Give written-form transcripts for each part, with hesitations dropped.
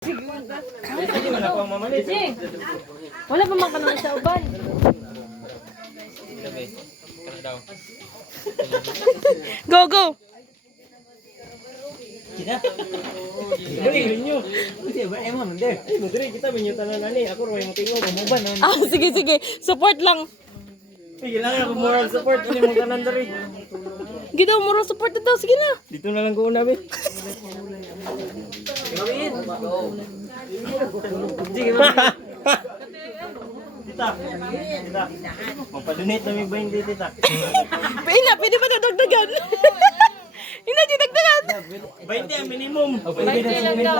Wala pa man kanon sa uban. Go, go! Ah, sige, sige. Support lang. Kailangan ako moral support. Ano yung kanan dari? Gito, moral support ito. Sige na. Dito na lang ko una, be. Sige, Tita. Tita. Mapadunit na may 20, tita. Pwede ba nadagdagan? Hindi, didagdagan. 20 ang minimum. 20 lang daw.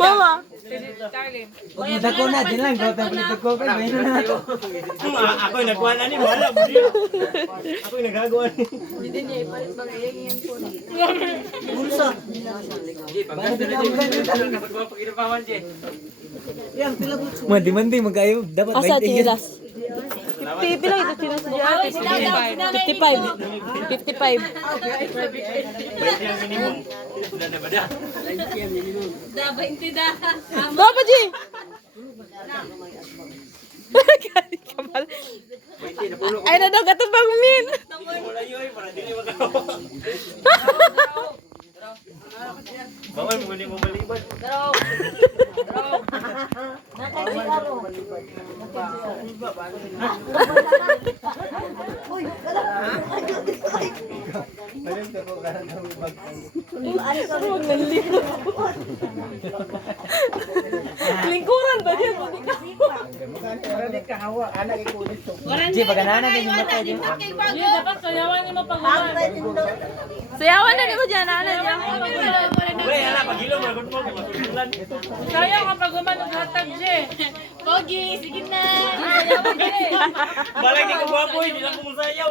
Mama. Dako na, din lang. Kau tayo palit ko. Bayin na ako. Ako yung nagkuha na ni. Wala. Ako yung nagagawa ni. Bulsa. Mandi-mandi magayo. Dapat Asa 20 chilas? 50 lang ito chilas niya. 55. 55. 20 ang minimum. Baba, G! Kali kamal. Ay, na daw, katong bang min. Wala yun eh. Para dili magawa. Bawal mo mo balibad. Lingkuran ba dyan? Di pagananan din yung mata din. Sayawan na di ba dyan? Ano dyan? Uy, ala, paghilo mo. Good mo. Matutulan. Sayang kapag gumanog hatag, G. Pogi, sige na. Balay di ko guwapo eh. Di lang ko masayaw.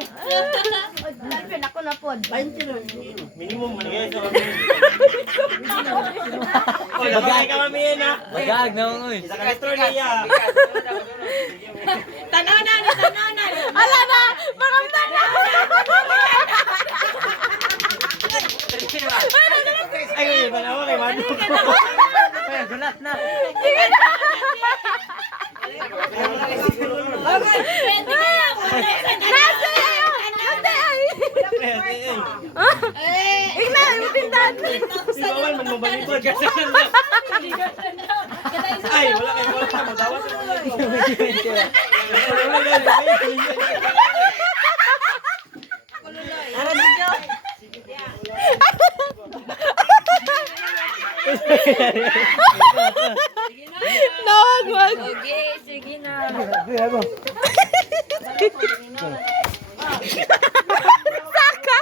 Ako na po. 20 ron. Minimum man guys. Oy, bagay ka mamihin ha. Bagag na mo oy. Sa kalistro na iya. Tanaw na. Ala na, pangamtan na. Ay, balawa kay Manu. Ay, gulat na. Sige na. Nasa yayo. Nasa ay. Igna, imutindan. Si Bawal man mo balibad. Ay, wala kay wala madawat. No, wag. Sige na. Saka.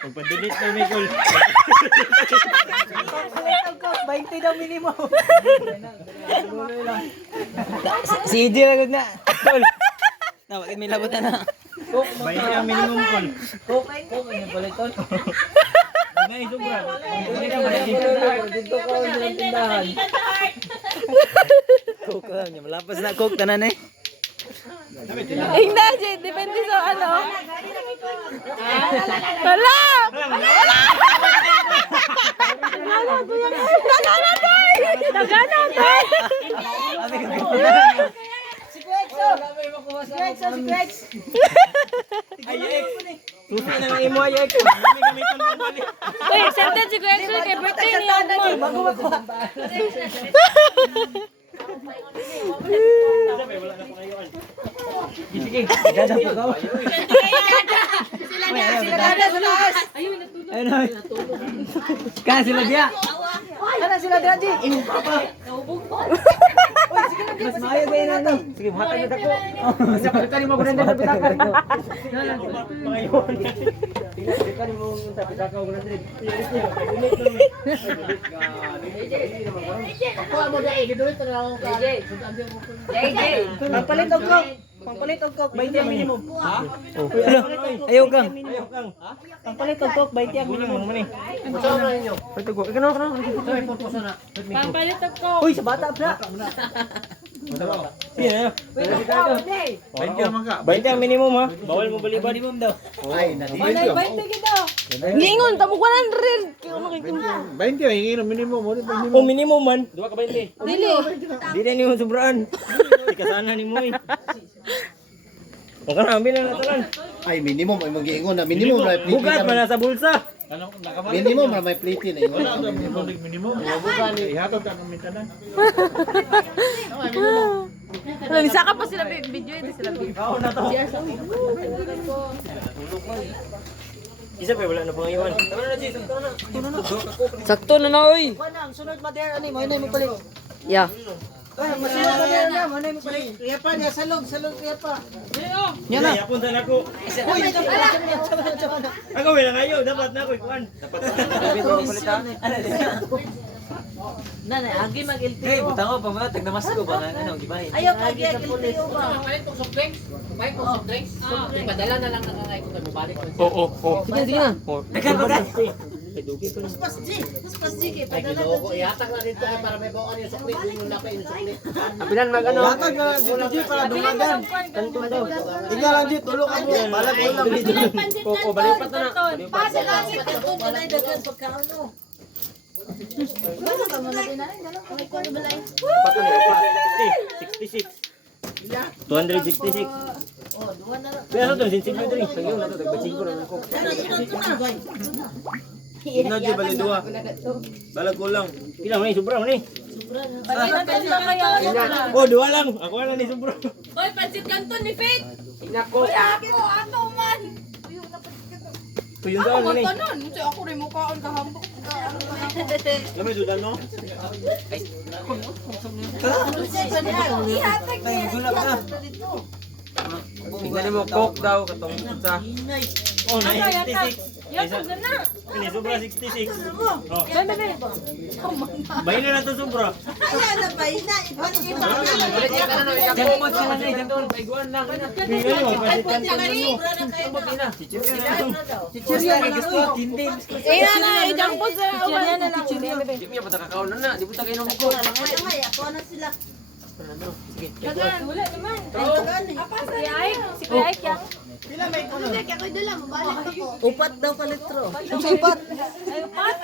Pagpa-delete na Nicole. 20 daw minimum. Si EJ lagod na. Tol. Nawag may labot na. 20 ang minimum call. Kok ano pala tol? Na isubra. Dito ko yung tindahan. Kok niya malapas na kok tanan eh. Hindi, G. Depende sa ano. Wala! Tagana, Toy! Ay, Tusi na lang imo ay. Kami gamiton pang balik. Uy, accepted si Kuya Exo kay birthday ni Ogmon. Sabi wala na pangayoan. Sige, gada po ka. Sila dada sa taas. Ayun ay. Kan sila dia. Ano sila dada? Mas maayo ba yan natin? Sige, buhatan niyo dako. Sa pagkali mo ganda sa pitakan. Pangayoan. Pagkali mo sa pitakan ko na din. Pangpalit og kok. Pangpalit og kok 20 ang minimum. Ayaw kang. Ayaw kang. Pangpalit og kok 20 ang minimum. Mo ni. Pampalit ako. Uy, sa bata pa. Sige na. 20 ang minimum ha. Bawal mo bali minimum daw. Ay, nadili. Ningon, tamo 100. Kaya ano kay Kim? 20 ang hingin minimum mo. O minimum man. Duwa ka 20. Dili. Di na niyo sobraan. Ikasana ni mo eh. O ka na, ambil na natalan. Ay, minimum ay mag-iingon na minimum na pliti. Bugat man nasa bulsa. Minimum na may pliti na yun. Isa ka pa sila video, hindi sila video. Kao na to. Isa pa wala na pang iwan. Sakto na na, oy. Ang sunod mader ani mo mo palit. Yeah. Ay, masunod mader na mo mo palit. Kaya pa niya salog kaya pa. Yan na. Yapon sa nako. Uy, Ako wala kayo, dapat na ko ikuan. Dapat nanay agi mag-LTO. Hey, butang ko pa mga tagnamas ko ba ano gibahin. Ayaw pag LTO ba. Palit ko soft drinks. Palit ko soft drinks. Ipadala na lang ang ko kay mabalik ko. Oo. Sige, sige na. Dagan ba gan? Pas G kay Ay padala. ginoo ko ihatag na dito kay para may bawaan yung sukli yung lapay yung sukli. Apilan mag ano? Hatag na lang dito, G, para dumagan. Tingnan lang dito, tulog ako. Balag ko lang dito. Oo, balipat na na. Pasa lang si kanton balay dagan pagkaano. Basta ka mo na din ay dalo ko ko balay. Pato ni 66. 266. Oh, duwa na lang. Pero to sin siglo diri. Sayo na to dagbaching ko na ko. Ina di bali duwa. Balag ko lang. Pila man ni sobra man ni. Oh, dua lang. Ako na ni sobra. Hoy, pansit kanton ni Faith. Inako. Ato man. Tuyong daw man ni. Tanon, kasi ako rin mukhaon kahambok. Lamay sudan no? Ihatag niya. Tingnan mo coke daw katong sa. Oh, 96. Yatag na na. Ini sobra 66. Oh. Dali. Bayin na to sobra. Diyan mo sila na diyan doon kay guan lang. Tingnan mo pasitan ko mo. Chichirya na gusto tindin. Ina na, idang po sa uban na lang. Di mo pa takakaw na di mo ta kainom ko. Dagan, wala naman. Apa sa si Kuya Ike yang. Upat daw ka litro. Upat. Ay, upat.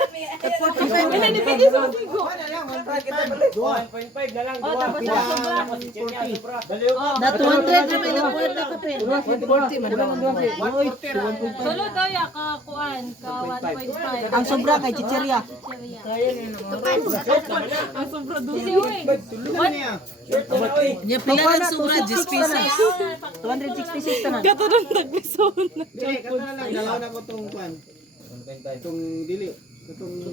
Ina ni video sa video. 1.5 na lang. Oh, tapos na sobra. Na 200 na may napuwerte ka pe. 140 man daw. Solo daw ya ka kuan ka 1.5. Ang sobra kay chichirya. Ang sobra dusi oy. Nya pila lang sobra 10 pesos. 266 tanan. Katulong tagpison. Dalawa na ko itong kwan. Itong dili. Itong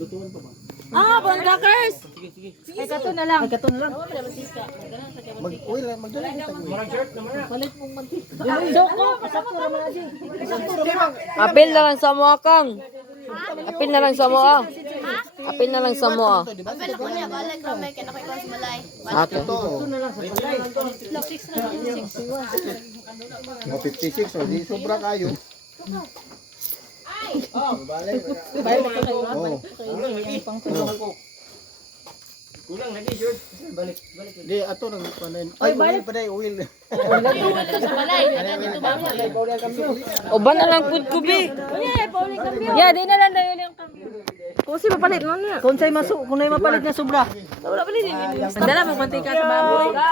lutuan pa ba? Ah, bangkakers. Ay kato na lang. Ay katon lang. Uy, magdala kita. Palit mong mantika. Doko. Sakto ra man adi. Apil na lang sa mo kang. Apil na lang sa mo ah. Apil na lang sa mo ah. Ato. Mga 56, so di sobra kayo. Oh, Kulang lagi short. di ato nang panayin. Ay, balik pa dai oil. Oban na lang pud kubi. Ya, di na lang dayon yung cambio. Kung si mapalit mo na. Kung say masu, kung nay mapalit nga sobra. Wala pa din. Dala magmantika sa baboy.